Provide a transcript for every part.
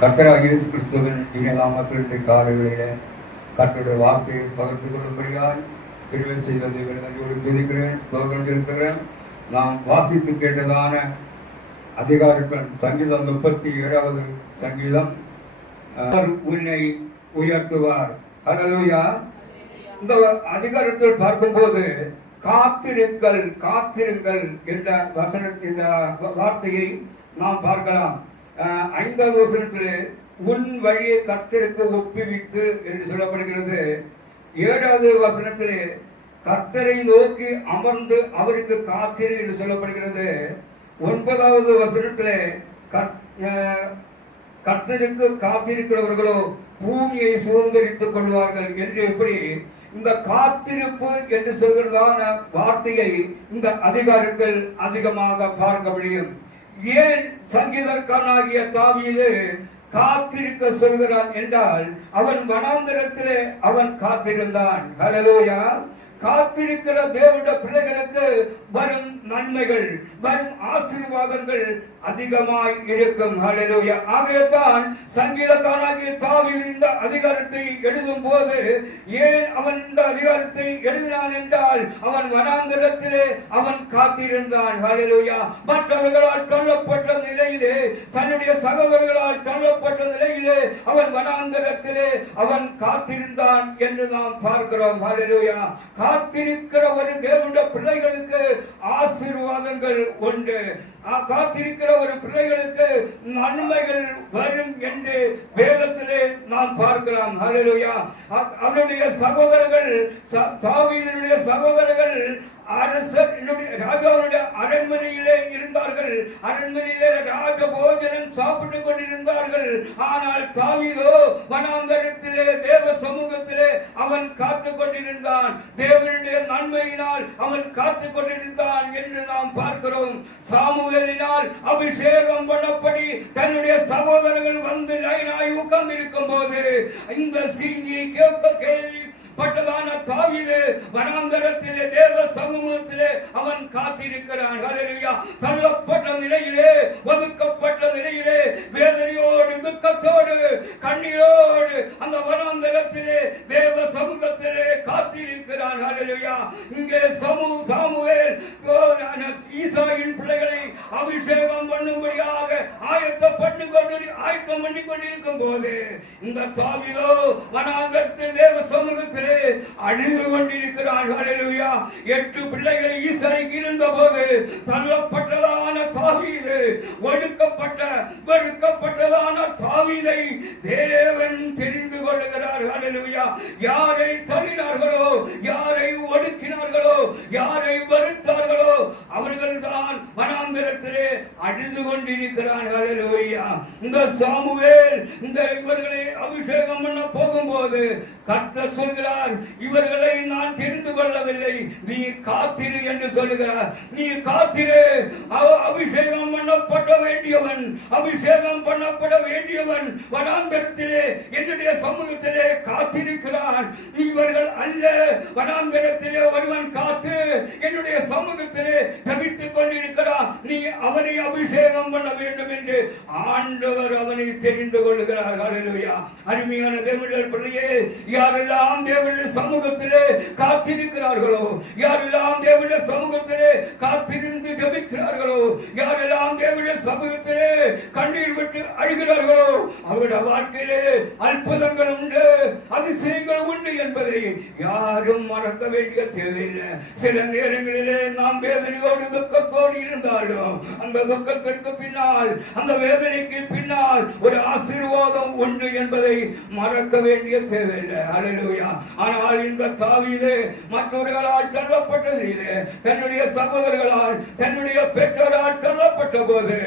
கர்த்தராக இயேசு கிறிஸ்துவின் இனிய மக்களுடைய காலையிலே கர்த்தருடைய வார்த்தையை பகிர்ந்து கொள்ளும்படியாய் கிருவை செய்வதை நன்றியோடு துதிக்கிறேன் ஸ்தோத்திரம் இருக்கிறேன் நாம் வாசித்து கேட்டதான அதிகாரிகள் சங்கீதம் முப்பத்தி ஏழாவது சங்கீதம். உன்னை உயர்த்துவார். ஹalleluya இந்த அதிகாரத்தில் பார்க்கும்போது காத்திருங்கள் காத்திருங்கள் என்ற வசன இந்த வார்த்தையை நாம் பார்க்கலாம். ஐந்தாவது வசனத்தில் உன் வழியை கத்தருக்கு ஒப்புவித்து என்று சொல்லப்படுகிறது. ஏழாவது வசனத்தில் கத்தரை நோக்கி அமர்ந்து அவருக்கு காத்திரு என்று சொல்லப்படுகிறது. ஒன்பதாவது வசனத்தில் கத்தருக்கு காத்திருக்கிறவர்களோ பூமியை சுதந்திரித்துக் கொள்வார்கள் என்று எப்படி இந்த காத்திருப்பு என்று சொல்கிறதான வார்த்தையை இந்த அதிகாரத்தில் அதிகமாக பார்க்க முடியும். ஏன் சங்கீதக்காரனாகிய தாவீது காத்திருக்க சொல்கிறான் என்றால் அவன் வனாந்திரத்திலே அவன் காத்திருந்தான். ஹலலோயா காத்திருக்கிற தேவட பிள்ளைகளுக்கு வரும் நன்மைகள் வரும் ஆசீர்வாதங்கள் அதிகமாய் இருக்கும். ஹalleluya ஆகையத்தான் சங்கீதக்காரனாகிய தாவீது இந்த அதிகாரத்தை எழுதும் போது ஏன் அவன் இந்த அதிகாரத்தை எழுதினான் என்றால் அவன் வனாந்திரத்திலே அவன் காத்திருந்தான். ஹலலுயா மற்றவர்களால் தள்ளப்பட்ட நிலையிலே தன்னுடைய சகோதரர்களால் தள்ளப்பட்ட நிலையிலே அவன் வனாந்திரத்திலே அவன் காத்திருந்தான் என்று நாம் பார்க்கிறோம். ஹலலுயா காத்திருக்கிற ஒரு தேவனுடைய பிள்ளைகளுக்கு ஆசீர்வாதங்கள் உண்டு. காத்திருக்கிற ஒரு பிள்ளைகளுக்கு நன்மைகள் வரும் என்று வேதத்திலே நாம் பார்க்கலாம். அவருடைய அ- சகோதரர்கள் ச- சகோதரர்கள் அரசர் என்னுடைய ராஜாவுடைய அரண்மனையிலே இருந்தார்கள். அரண்மனையிலே ராஜ போஜனம் சாப்பிட்டுக் கொண்டிருந்தார்கள். ஆனால் தாவிதோ வனாந்தரத்திலே தேவ சமூகத்திலே அவன் காத்து கொண்டிருந்தான். தேவனுடைய நன்மையினால் அவன் காத்து கொண்டிருந்தான் என்று நாம் பார்க்கிறோம். சாமுவேலினால் அபிஷேகம் பண்ணப்படி தன்னுடைய சகோதரர்கள் வந்து லைனாய் உட்கார்ந்து இருக்கும் போது இந்த சீனியை கேட்க கேள்வி பட்டதான தாவிலே வனாந்தரத்திலே தேவ சமூகத்திலே அவன் காத்திருக்கிறான். தள்ளப்பட்ட நிலையிலே ஒதுக்கப்பட்ட நிலையிலே துக்கத்தோடு கண்ணீரோடு அந்த வனாந்தரத்திலே தேவ சமூகத்திலே காத்திருக்கிறான் ஹalleluya. இங்கே சமூ சாமுவேல் ஈசாயின் பிள்ளைகளை அபிஷேகம் பண்ணும்படியாக ஆயத்தப்பட்டு கொண்டு ஆயத்தம் பண்ணி கொண்டிருக்கும் போது இந்த தாவிதோ வனாந்தரத்தில் தேவ சமூகத்திலே அழிந்து கொண்டிருக்கிறார். ஹalleluya. எட்டு பிள்ளைகள் ஈசாய்க்கு இருந்த போது தள்ளப்பட்டதான தாவீது ஒடுக்கப்பட்ட வெறுக்கப்பட்டதான தாவீதை தேவன் தெரிந்து கொள்கிறார். யாரை தள்ளினார்களோ யாரை ஒடுக்கினார்களோ யாரை வெறுத்தார்களோ அவர்கள்தான் வனாந்திரத்திலே அழுது கொண்டிருக்கிறார்கள் இந்த சாமுவேல் இந்த இவர்களை அபிஷேகம் பண்ண போகும்போது கர்த்தர் சொல்கிறார் இவர்களை நான் தெரிந்து கொள்ளவில்லை. நீ காத்திரு என்று சொல்லுகிறார். நீ காத்திரு. அபிஷேகம் பண்ணப்பட வேண்டியவன் அபிஷேகம் பண்ணப்பட வேண்டியவன் வனாந்தரத்திலே என்னுடைய சமூகத்திலே காத்திருக்கிறான். இவர்கள் அல்ல. வனாந்தரத்திலே ஒருவன் காத்து என்னுடைய சமூகத்திலே தவித்துக் கொண்டிருக்கிறான் நீ அவனை அபிஷேகம் பண்ண வேண்டும் என்று ஆண்டவர் அவனை தெரிந்து கொள்கிறார். அருமையான தேவனுடைய பிள்ளையே யாரெல்லாம் தேவனுடைய சமூகத்திலே காத்திருக்கிறார்களோ யாரெல்லாம் தேவனுடைய சமூகத்திலே காத்திருந்து ஜபிக்கிறார்களோ யாரெல்லாம் தேவனுடைய சமூகத்திலே கண்ணீர் விட்டு அழுகிறார்களோ அவருடைய வாழ்க்கையிலே அற்புதங்கள் உண்டு அதிசயங்கள் உண்டு என்பதை யாரும் மறக்க வேண்டிய தேவையில்லை. சில நேரங்களிலே நாம் வேதனையோ வேதனையோடு துக்கத்தோடு இருந்தாலும் அந்த துக்கத்திற்கு பின்னால் அந்த வேதனைக்கு பின்னால் ஒரு ஆசீர்வாதம் உண்டு என்பதை மறக்க வேண்டிய தேவையில்லை. அழலுயா ஆனால் இந்த தாவீது மற்றவர்களால் தள்ளப்பட்டதிலே தன்னுடைய சகோதரர்களால் தன்னுடைய பெற்றோரால் தள்ளப்பட்ட போது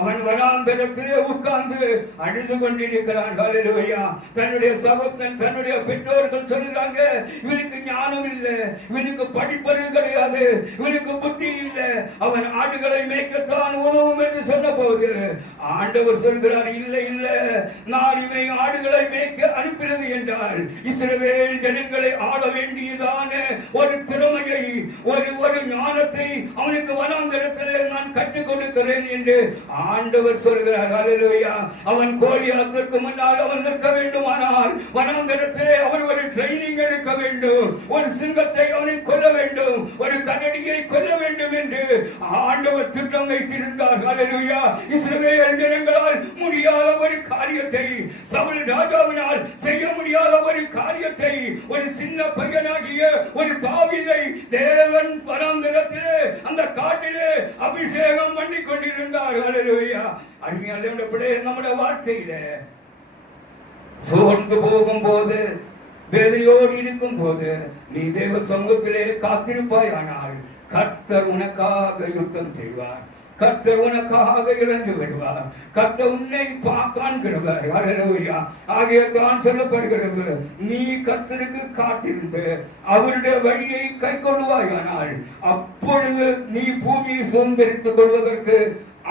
அவன் வனாந்தரத்திலே உட்கார்ந்து அழுது கொண்டிருக்கிறான். அழலுயா தன்னுடைய சகோதரன் தன்னுடைய பெற்றோர்கள் சொல்றாங்க இவனுக்கு ஞானம் இல்லை. இவனுக்கு படிப்பறிவு கிடையாது. இவனுக்கு புத்தி இல்லை. அவன் ஆடுகளை மேய்க்கத்தான் உதவும் என்று சொன்ன போது ஆண்டவர் சொல்கிறார் இல்லை இல்லை நான் இவை ஆடுகளை மேய்க்க அனுப்பினது என்றால் இஸ்ரவேல் ஜனங்களை ஆள வேண்டியதான ஒரு திறமையை ஒரு ஒரு ஞானத்தை அவனுக்கு வனாந்தரத்திலே நான் கற்றுக் கொடுக்கிறேன் என்று ஆண்டவர் சொல்கிறார். அலுவயா அவன் கோலியாத்திற்கு முன்னால் அவன் நிற்க வேண்டுமானால் வனாந்தரத்திலே அவன் ஒரு ட்ரைனிங் எடுக்க வேண்டும். ஒரு சிங்கத்தை அவனை கொல்ல வேண்டும். ஒரு கண்ணடியை கொல்ல வேண்டும் என்று என்று ஆண்டவர் திட்டம் வைத்திருந்தார் அல்லேலூயா இஸ்ரவேல் ஜனங்களால் முடியாத ஒரு காரியத்தை சவுல் ராஜாவினால் செய்ய முடியாத ஒரு காரியத்தை ஒரு சின்ன பையனாகிய ஒரு தாவிதை தேவன் வனாந்தரத்திலே அந்த காட்டிலே அபிஷேகம் பண்ணி கொண்டிருந்தார். அல்லேலூயா அருமையான பிள்ளை நம்முடைய வாழ்க்கையில சோர்ந்து போகும்போது வேலையோடு இருக்கும் போது நீ தேவ சமூகத்திலே காத்திருப்பாய் ஆனால் கர்த்தர் உனக்காக யுத்தம் செய்வார். கர்த்தர் உனக்காக இறந்து வருவார் கர்த்தர் உன்னை பா- காண்கிறவர் ஹalleluya. ஆகிய தான் சொல்லப்படுகிறது. நீ கர்த்தருக்கு காத்திருந்து அவருடைய வழியை கைக்கொள்வாயானால் அப்பொழுது நீ பூமியை சுதந்திரித்துக் கொள்வதற்கு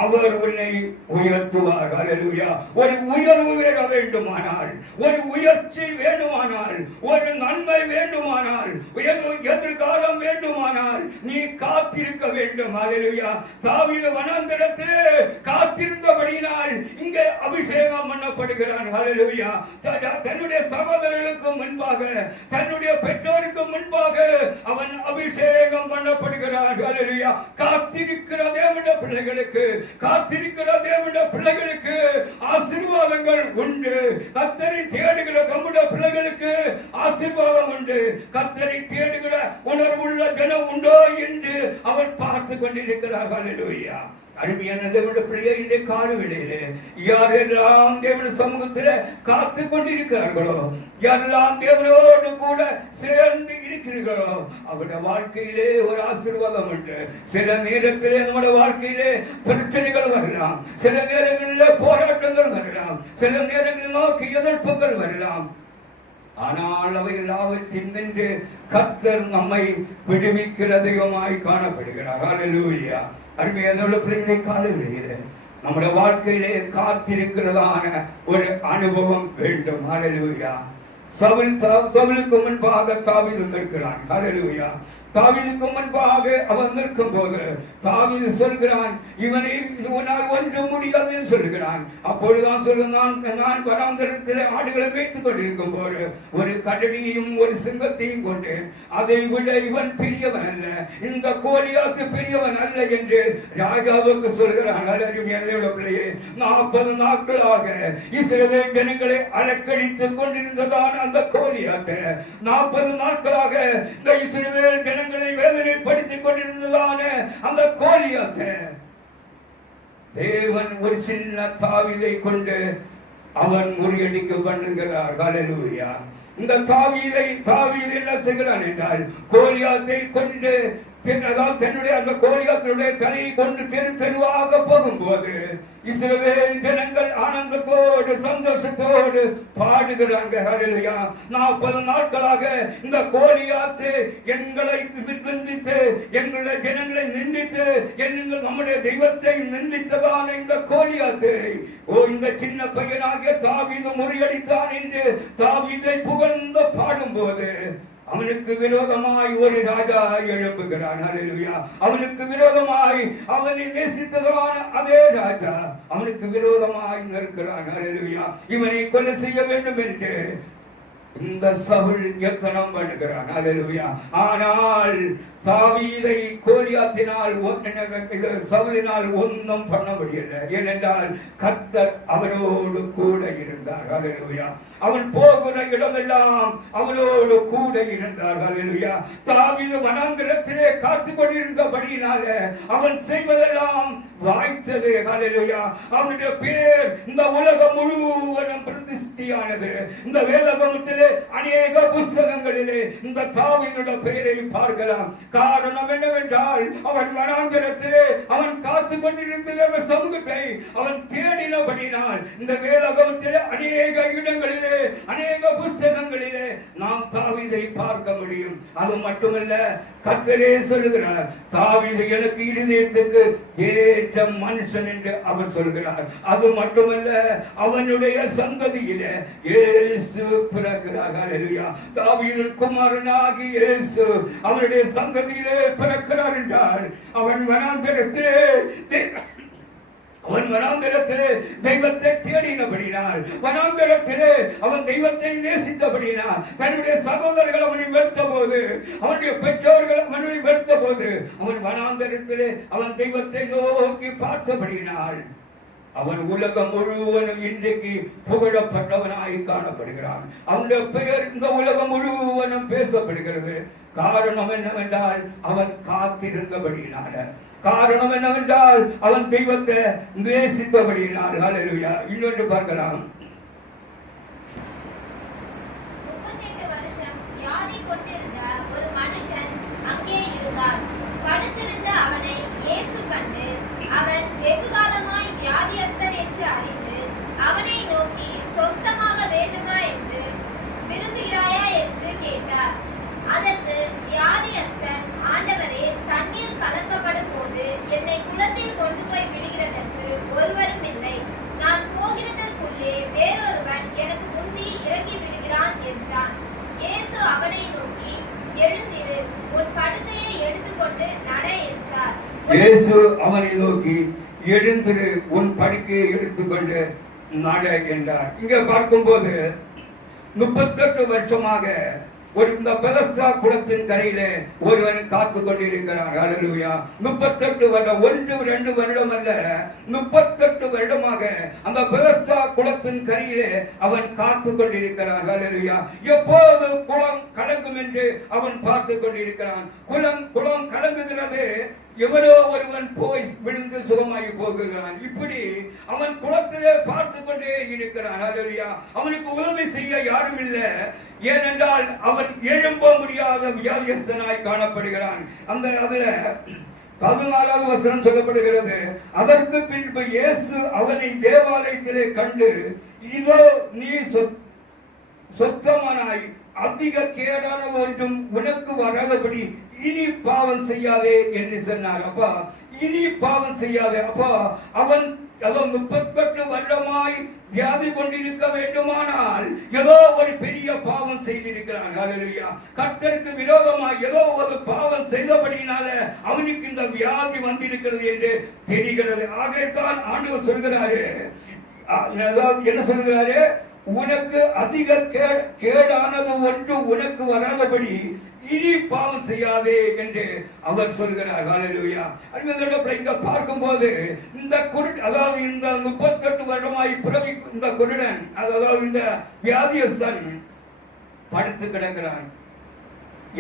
அவர் உன்னை உயர்த்துவார். அலலுயா ஒரு உயர்வு வேற வேண்டுமானால் ஒரு உயர்ச்சி வேண்டுமானால் ஒரு நன்மை வேண்டுமானால் எதிர்காலம் வேண்டுமானால் நீ காத்திருக்க வேண்டும். அலலுயா தாவிய வனாந்தரத்திலே காத்திருந்தபடியினால் இங்கே அபிஷேகம் பண்ணப்படுகிறான். அலலுயா தன்னுடைய சகோதரர்களுக்கு முன்பாக தன்னுடைய பெற்றோருக்கு முன்பாக அவன் அபிஷேகம் பண்ணப்படுகிறான். அலலுயா காத்திருக்கிற தேவனுடைய பிள்ளைகளுக்கு காத்திருக்கிற தேவனுடைய பிள்ளைகளுக்கு ஆசீர்வாதங்கள் உண்டு. கத்தரை தேடுகிற தம்முடைய பிள்ளைகளுக்கு ஆசீர்வாதம் உண்டு. கத்தரை கொண்டிருக்கிறார்கள் பார்த்து அருமையான தேவனுடைய பிள்ளையை இன்றைய காலவேளையிலே யாரெல்லாம் தேவனுடைய சமூகத்தில் காத்து கொண்டிருக்கிறார்களோ யாரெல்லாம் தேவனோடு கூட சேர்ந்து இருக்கிறீர்களோ அவருடைய வாழ்க்கையிலே ஒரு ஆசீர்வாதம் உண்டு. சில நேரத்திலே நம்முடைய வாழ்க்கையிலே பிரச்சனைகள் வரலாம். சில நேரங்களில் போராட்டங்கள் வரலாம். சில நேரங்களில் நோக்கி எதிர்ப்புகள் வரலாம். ஆனால் அவை எல்லாவற்றின் நின்று கத்தர் நம்மை விடுவிக்கிற தெய்வமாய் காணப்படுகிறார் ஹalleluya அருமையான பிள்ளைகளை காலவெளியிலே நம்முடைய வாழ்க்கையிலே காத்திருக்கிறதான ஒரு அனுபவம் வேண்டும். அலலூயா சவுல் சவுலுக்கு முன்பாக தாவி நிற்கிறான். அலலூயா தாவிதுக்கு முன்பாக அவன் நிற்கும் போது தாவிது சொல்கிறான் இவனை இவனால் ஒன்று முடியாது என்று சொல்கிறான். அப்பொழுதுதான் சொல்லுகிறான் நான் வனாந்தரத்தில் ஆடுகளை வைத்துக் கொண்டிருக்கும் போது ஒரு கடடியையும் ஒரு சிங்கத்தையும் கொண்டு அதை விட இவன் பெரியவன் அல்ல. இந்த கோழியாக்கு பெரியவன் அல்ல என்று ராஜாவுக்கு சொல்கிறான். அருமையான பிள்ளையே நாற்பது நாட்களாக இஸ்ரவே ஜனங்களை அலக்கழித்துக் கொண்டிருந்ததான் அந்த கோலியாத்து நாற்பது நாட்களாக இந்த இஸ்ரவேல் ஜனங்களை வேதனைப்படுத்திக் கொண்டிருந்ததான அந்த கோலியாத்து தேவன் ஒரு சின்ன தாவிதை கொண்டு அவன் முறியடிக்க பண்ணுகிறார். கலலூரியா இந்த தாவீதை தாவீது என்ன செய்கிறான் என்றால் கோலியாத்தை கொண்டு தென்- தன்னுடைய அந்த கோழிகளுடைய தலையை கொண்டு தெரு தெருவாக போகும்போது இஸ்ரவேல் ஜனங்கள் ஆனந்தத்தோடு சந்தோஷத்தோடு பாடுகிறாங்க. ஹalleluya. நாற்பது நாட்களாக இந்த கோலியாத்து எங்களை நிந்தித்து எங்களுடைய ஜனங்களை நிந்தித்து எங்கள் நம்முடைய தெய்வத்தை நிந்தித்ததான இந்த கோலியாத்து ஓ இந்த சின்ன பையனாக தாவீது முறியடித்தான் என்று தாவீதை புகழ்ந்து பாடும்போது அவனுக்கு விரோதமாய் ஒரு ராஜா எழும்புகிறான் ஹalleluya அவனுக்கு விரோதமாய் அவனை நேசித்ததான அதே ராஜா அவனுக்கு விரோதமாய் நிற்கிறான் ஹalleluya இவனை கொலை செய்ய வேண்டும் என்று இந்த சவுல் எத்தனம் பண்ணுகிறான். ஹalleluya ஆனால் தாவீதை கோலியாத்தினால் ஒன்றின- சவுலினால் ஒன்றும் பண்ண முடியல. ஏனென்றால் கத்தர் அவனோடு கூட இருந்தார். ஹalleluya அவன் போகிற இடமெல்லாம் அவனோடு கூட இருந்தார். ஹalleluya தாவீது வனாந்திரத்திலே காத்து கொண்டிருந்தபடியினால அவன் செய்வதெல்லாம் வாய்த்தது. ஹalleluya அவனுடைய பேர் இந்த உலகம் முழுவதும் பிரதிஷ்டியானது. இந்த வேதகமத்திலே அநேக புஸ்தகங்களிலே இந்த தாவீதுடைய பெயரை பார்க்கலாம். காரணம் என்னவென்றால் அவன் வனாந்திரத்திலே அவன் காத்து கொண்டிருந்த தேவ சமூகத்தை அவன் தேடினபடினால் இந்த வேலகத்திலே அநேக இடங்களிலே அநேக புஸ்தகங்களிலே நாம் தாவிதை பார்க்க முடியும். அது மட்டுமல்ல கத்தரே சொல்லுகிறார் தாவீது எனக்கு இருதயத்துக்கு ஏற்ற மனுஷன் என்று அவர் சொல்கிறார். அது மட்டுமல்ல அவனுடைய சந்ததியில இயேசு பிறக்கிறார். ஹalleluya. தாவீதின் குமாரனாகி இயேசு அவனுடைய சந்ததியிலே பிறக்கிறார் என்றால் அவன் வனாந்தரத்திலே அவன் வனாந்தரத்திலே தெய்வத்தை தேடினபடினால் வனாந்தரத்திலே அவன் தெய்வத்தை நேசித்தபடினால் தன்னுடைய சகோதரர்கள் அவனை வெறுத்த போது அவனுடைய பெற்றோர்கள் அவனை வெறுத்த போது அவன் வனாந்தரத்திலே அவன் தெய்வத்தை நோக்கி பார்த்தபடினால் அவன் உலகம் முழுவதும் இன்றைக்கு புகழப்பட்டவனாய் காணப்படுகிறான். அவனுடைய பெயர் இந்த உலகம் முழுவதும் பேசப்படுகிறது. காரணம் என்னவென்றால் அவன் காத்திருந்தபடியினால. காரணம் என்னவென்றால் அவன் தெய்வத்தை நேசித்தபடியினால். இன்னொன்று பார்க்கலாம் முப்பத்தெட்டு வருஷம் வியாதி கொண்டிருந்த ஒரு மனுஷன் அங்கே இருந்தான் படுத்திருந்த அவனை இயேசு கண்டு அவன் வெகு காலமாய் வியாதியஸ்தன் என்று அறிந்து அவனை நோக்கி சொஸ்தமாக வேண்டுமா என்று விரும்புகிறாயா என்று கேட்டார் அதற்கு வியாதியஸ்தன் ஆண்டவரே தண்ணீர் கலக்கப்படும் போது என்னை குளத்தில் கொண்டு போய் விடுகிறதற்கு ஒருவரும் இல்லை நான் போகிறதற்குள்ளே வேறொருவன் எனக்கு முந்தி இறங்கி விடுகிறான் என்றான் இயேசு அவனை நோக்கி எழுந்திரு உன் படுக்கையை எடுத்துக்கொண்டு நட என்றார் இயேசு அவனை நோக்கி எழுந்திரு உன் படுக்கையை எடுத்துக்கொண்டு நட என்றார். இங்க பார்க்கும்போது முப்பத்தெட்டு வருஷமாக ஒரு இந்த பெலஸ்தா குளத்தின் கரையிலே ஒருவன் காத்து கொண்டிருக்கிறான். அலலுயா முப்பத்தெட்டு வருடம் ஒன்று ரெண்டு வருடம் அல்ல முப்பத்தெட்டு வருடமாக அந்த பெலஸ்தா குளத்தின் கரையிலே அவன் காத்து கொண்டிருக்கிறான். அலலுயா எப்போது குளம் கலங்கும் என்று அவன் பார்த்து கொண்டிருக்கிறான். குளம் குளம் கலங்குகிறது எவனோ ஒருவன் போய் விழுந்து சுகமாகி போகிறான். இப்படி அவன் குளத்திலே பார்த்து கொண்டே இருக்கிறான். ஹalleluya. அவனுக்கு உதவி செய்ய யாரும் இல்லை. ஏனென்றால் அவன் எழும்ப முடியாத வியாதியஸ்தனாய் காணப்படுகிறான். அந்த அதுல பதினாலாவது வசனம் சொல்லப்படுகிறது. அதற்கு பின்பு இயேசு அவனை தேவாலயத்திலே கண்டு இதோ நீ சொத்- சொத்தமானாய். அதிக கேடான ஒன்றும் உனக்கு வராதபடி இனி பாவம் செய்யாதே என்று சொன்னார். அப்பா இனி பாவம் செய்யாதே. அப்பா அவன் அவன் முப்பத்தெட்டு வருடமாய் வியாதி கொண்டிருக்க வேண்டுமானால் ஏதோ ஒரு பெரிய பாவம் செய்திருக்கிறான். ஹalleluya. கர்த்தருக்கு விரோதமாய் ஏதோ ஒரு பாவம் செய்தபடியினால அவனுக்கு இந்த வியாதி வந்திருக்கிறது என்று தெரிகிறது. ஆகைத்தான் ஆண்டவர் சொல்கிறாரு. என்ன சொல்கிறாரு? உனக்கு அதிக கேடானது ஒன்று உனக்கு வராதபடி இனி பாவம் செய்யாதே என்று அவர் சொல்கிறார். ஹalleluya. அருமையான இங்க பார்க்கும்போது இந்த குரு அதாவது இந்த முப்பத்தெட்டு வருடமாய் பிறவி இந்த குருடன் அதாவது இந்த வியாதியஸ்தன் படுத்து கிடக்கிறான்.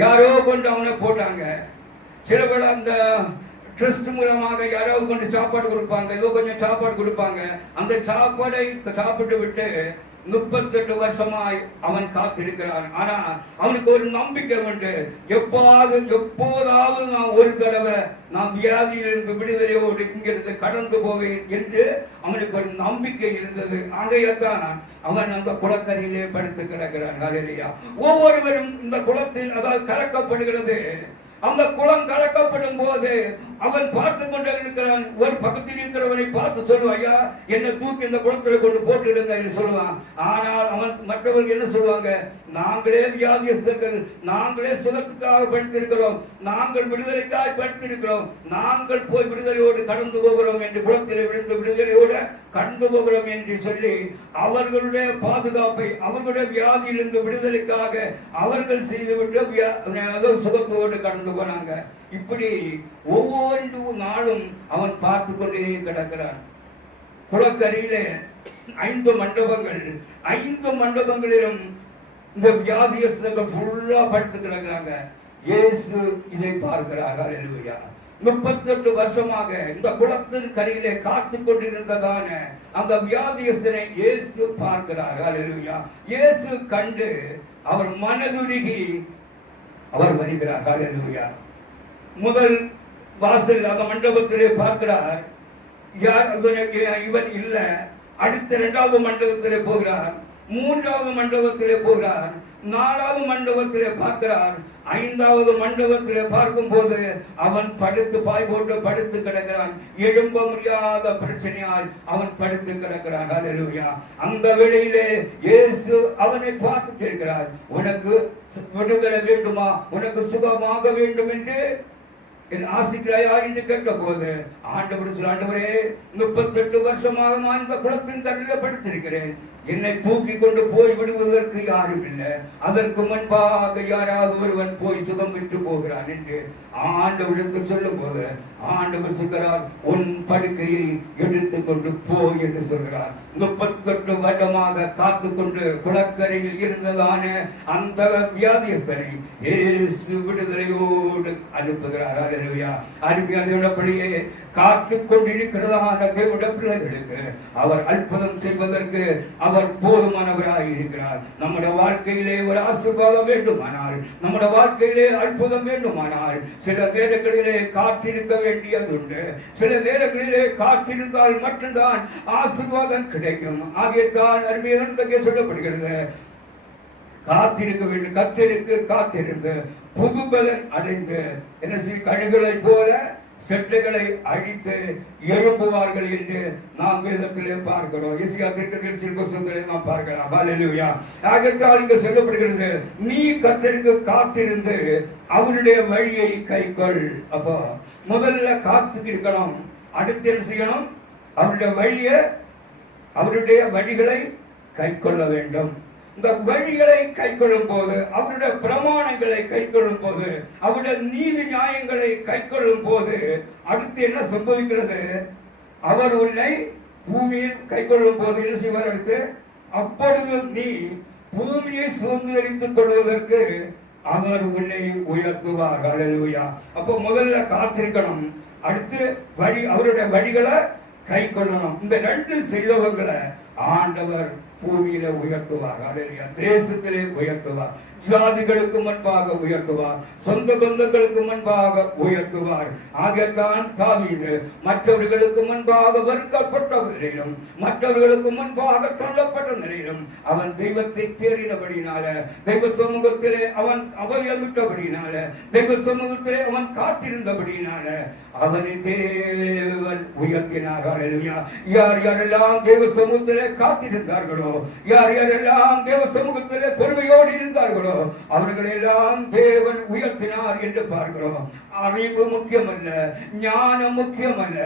யாரோ கொண்டு அவனை போட்டாங்க. சில பேர் அந்த ட்ரஸ்ட் மூலமாக யாராவது கொண்டு சாப்பாடு கொடுப்பாங்க ஏதோ கொஞ்சம் சாப்பாடு கொடுப்பாங்க. அந்த சாப்பாடை சாப்பிட்டு விட்டு முப்பத்தெட்டு வருஷமாய் அவன் காத்திருக்கிறான். ஆனா அவனுக்கு ஒரு நம்பிக்கை உண்டு. எப்பாவது எப்போதாவது நான் ஒரு தடவை நான் வியாதியிலிருந்து விடுதலையோடு இங்கிருந்து கடந்து போவேன் என்று அவனுக்கு ஒரு நம்பிக்கை இருந்தது. ஆகையத்தான் அவன் அந்த குளக்கரையிலே படுத்து கிடக்கிறான். ஹalleluya. ஒவ்வொருவரும் இந்த குளத்தில் அதாவது கலக்கப்படுகிறது. அந்த குளம் கலக்கப்படும் போது அவன் பார்த்து கொண்டே இருக்கிறான். ஒரு பக்கத்தில் இருக்கிறவனை பார்த்து சொல்லுவான் ஐயா என்னை தூக்கி இந்த குளத்தில் கொண்டு போட்டுடுங்க என்று சொல்லுவான் ஆனால் அவன் மற்றவர்கள் என்ன சொல்லுவாங்க? நாங்களே வியாதியஸ்தர்கள். நாங்களே சுகத்துக்காக படித்திருக்கிறோம். நாங்கள் விடுதலைக்காக படித்திருக்கிறோம். நாங்கள் போய் விடுதலையோடு கடந்து போகிறோம் என்று குளத்தில் விழுந்து விடுதலையோடு கடந்து போகிறோம் என்று சொல்லி அவர்களுடைய பாதுகாப்பை அவர்களுடைய வியாதியிலிருந்து விடுதலைக்காக அவர்கள் செய்துவிட்டு வியா- சுகத்தோடு கடந்து போனாங்க. இப்படி ஒவ்வொரு நாளும் அவன் பார்த்து கொண்டே கிடக்கிறான். குளக்கரையிலே ஐந்து மண்டபங்கள் ஐந்து மண்டபங்களிலும் இந்த வியாதியஸ்தர்கள் ஃபுல்லா படுத்து கிடக்குறாங்க. இயேசு இதை பார்க்கிறார். அல்லேலூயா முப்பத்தெட்டு வருஷமாக இந்த குளத்தின் கரையிலே காத்து கொண்டிருந்ததான அந்த வியாதியஸ்தனை இயேசு பார்க்கிறார். அல்லேலூயா இயேசு கண்டு அவர் மனதுருகி அவர் வருகிறார். அல்லேலூயா முதல் வாசல் அந்த மண்டபத்திலே பார்க்கிறார். யார் இவன் இல்ல. அடுத்த இரண்டாவது மண்டபத்திலே போகிறார். மூன்றாவது மண்டபத்திலே போகிறார். நாலாவது மண்டபத்திலே பார்க்கிறார். ஐந்தாவது மண்டபத்திலே பார்க்கும் போது அவன் படுத்து பாய் போட்டு படுத்து கிடக்கிறான். எழும்ப முடியாத பிரச்சனையால் அவன் படுத்து கிடக்கிறான். ஹalleluya. அந்த வேளையிலே இயேசு அவனை பார்த்து கேட்கிறார். உனக்கு விடுதலை வேண்டுமா? உனக்கு சுகமாக வேண்டும் என்று? என் ஆசிக்கிறாயா என்று கேட்ட போது ஆண்டவர் சொல்ல ஆண்டவரே முப்பத்தெட்டு வருஷமாக நான் இந்த குளத்தின் தரையில படுத்திருக்கிறேன் என்னை தூக்கி கொண்டு போய் விடுவதற்கு யாரும் இல்லை. அதற்கு முன்பாக யாராவது ஒருவன் போய் சுகம் விட்டு போகிறான் என்று ஆண்டவருக்கு சொல்லும் போது ஆண்டவர் சொல்கிறார் உன் படுக்கையை எடுத்துக் கொண்டு போ என்று சொல்கிறார். முப்பத்தெட்டு வருடமாக காத்து கொண்டு குளக்கரையில் இருந்ததான அந்த வியாதியஸ்தனை இயேசு விடுதலையோடு அனுப்புகிறார். அல்லேலூயா அருமையானபடியே காத்து கொண்டிருக்கிறதான தேவட பிள்ளைகளுக்கு அவர் அற்புதம் செய்வதற்கு அவர் போதுமானவராக இருக்கிறார். நம்முடைய வாழ்க்கையிலே ஒரு ஆசீர்வாதம் வேண்டுமானால் நம்முடைய வாழ்க்கையிலே அற்புதம் வேண்டுமானால் சில நேரங்களிலே காத்திருக்க வேண்டியதுண்டு. சில நேரங்களிலே காத்திருந்தால் மட்டும்தான் ஆசீர்வாதம் கிடைக்கும். ஆகியத்தான் அருமையான சொல்லப்படுகிறது. காத்திருக்க வேண்டும். கத்திருக்கு காத்திருந்து புதுபலன் அடைந்து. என்ன செய்ய? கழுகுகளைப் போல செட்டுகளை அழித்து எழும்புவார்கள் என்று நாம் வேதத்திலே பார்க்கிறோம். இசையா திட்டத்தில் புத்தகத்திலே நாம் பார்க்கலாம். ஹalleluya ஆகத்தால் இங்கு சொல்லப்படுகிறது நீ கத்திற்கு காத்திருந்து அவருடைய வழியை கைக்கொள். அப்போ முதல்ல காத்து இருக்கணும். அடுத்து என்ன செய்யணும்? அவருடைய வழியை அவருடைய வழிகளை கைக்கொள்ள வேண்டும். இந்த வழிகளை கைக்கொள்ளும் போது அவருடைய பிரமாணங்களை கைக்கொள்ளும் போது அவருடைய நீதி நியாயங்களை கைக்கொள்ளும் போது அடுத்து என்ன சம்பவிக்கிறது? அவர் உன்னை பூமியில் கைக்கொள்ளும் போது என்ன செய்வார் அடுத்து? அப்பொழுது நீ பூமியை சுதந்திரித்துக் கொள்வதற்கு அவர் உன்னை உயர்த்துவார். அழலுயா அப்போ முதல்ல காத்திருக்கணும். அடுத்து வழி அவருடைய வழிகளை கை கொள்ளணும். இந்த ரெண்டு செய்தவங்களை ஆண்டவர் பூமியில உயர்த்துவார். ஹalleluya தேசத்திலே உயர்த்துவார். ஜாதிகளுக்கு முன்பாக உயர்த்துவார். சொந்த பந்தங்களுக்கு முன்பாக உயர்த்துவார். ஆகத்தான் தாவீது மற்றவர்களுக்கு முன்பாக வெறுக்கப்பட்ட நிலையிலும் மற்றவர்களுக்கு முன்பாக தள்ளப்பட்ட நிலையிலும் அவன் தெய்வத்தை தேடினபடினால தெய்வ சமூகத்திலே அவன் அவயமிட்டபடினால தெய்வ சமூகத்திலே அவன் காத்திருந்தபடினால அவனை தேவன் உயர்த்தினார். ஹalleluya யார் யாரெல்லாம் தெய்வ சமூகத்திலே காத்திருந்தார்களோ இருந்தார்களோ யார் யாரெல்லாம் தேவ சமூகத்தில் பெருமையோடு இருந்தார்களோ அவர்கள் எல்லாம் தேவன் உயர்த்தினார் என்று பார்க்கிறோம். அறிவு முக்கியமல்ல ஞானம் முக்கியமல்ல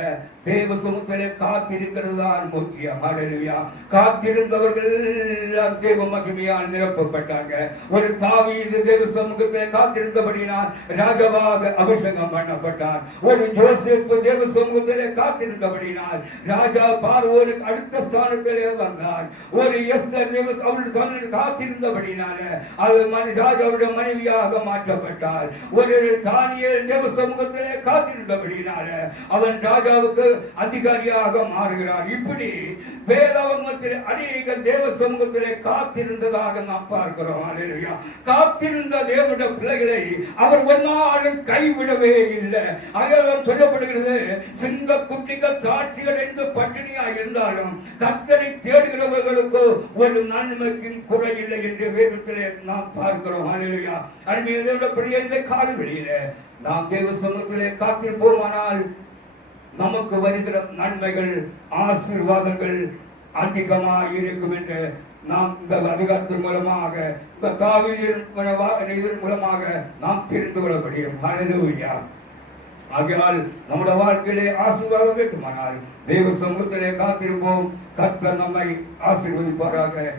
தேவ சமூகத்திலே காத்திருக்கிறது தான் முக்கியம். அடலுவியா காத்திருந்தவர்கள் எல்லாம் தேவ மகிமையால் நிரப்பப்பட்டாங்க. ஒரு தாவி இது தேவ சமூகத்தில் காத்திருந்தபடினால் ராஜவாக அபிஷேகம் பண்ணப்பட்டார். ஒரு ஜோசப் தேவ சமூகத்தில் காத்திருந்தபடினால் ராஜா பார்வோனுக்கு அடுத்த ஸ்தானத்திலே வந்தார். ஒரு எஸ்தர் தேவ அவருடைய காத்திருந்தபடினால அது மனி ராஜாவுடைய மனைவியாக மாற்றப்பட்டார். ஒரு தானியல் தேவ சமூகத்திலே காத்திருந்தபடினால அவன் ராஜாவுக்கு அதிகாரியாக மாறுகிறார். இப்படி வேதாகமத்தில் அநேக தேவ சமூகத்திலே காத்திருந்ததாக நாம் பார்க்கிறோம். அலையா காத்திருந்த தேவனுடைய பிள்ளைகளை அவர் ஒன்னாலும் கைவிடவே இல்லை. அதெல்லாம் சொல்லப்படுகிறது சிங்க குட்டிகள் தாட்சி அடைந்து பட்டினியா இருந்தாலும் கத்தரை தேடுகிறவர்களுக்கு ஒரு நன்மைக்கும் குறையில்லை என்று வேதத்திலே நாம் பார்க்கிறோம். அல்லேலூயா அருமையான இந்த காலவெளியில நாம் தேவ சமூகத்திலே காத்திருப்போமானால் நமக்கு வருகிற நன்மைகள் ஆசீர்வாதங்கள் அதிகமாக இருக்கும் என்று நாம் இந்த அதிகாரத்தின் மூலமாக இந்த தாவீதின் இதன் மூலமாக நாம் தெரிந்து கொள்ள முடியும். ஹalleluya ஆகையால் நம்முடைய வாழ்க்கையிலே ஆசீர்வாதம் வேண்டுமானால் தெய்வ சமூகத்திலே காத்திருப்போம். கத்த நம்மை ஆசீர்வதிப்பாராக.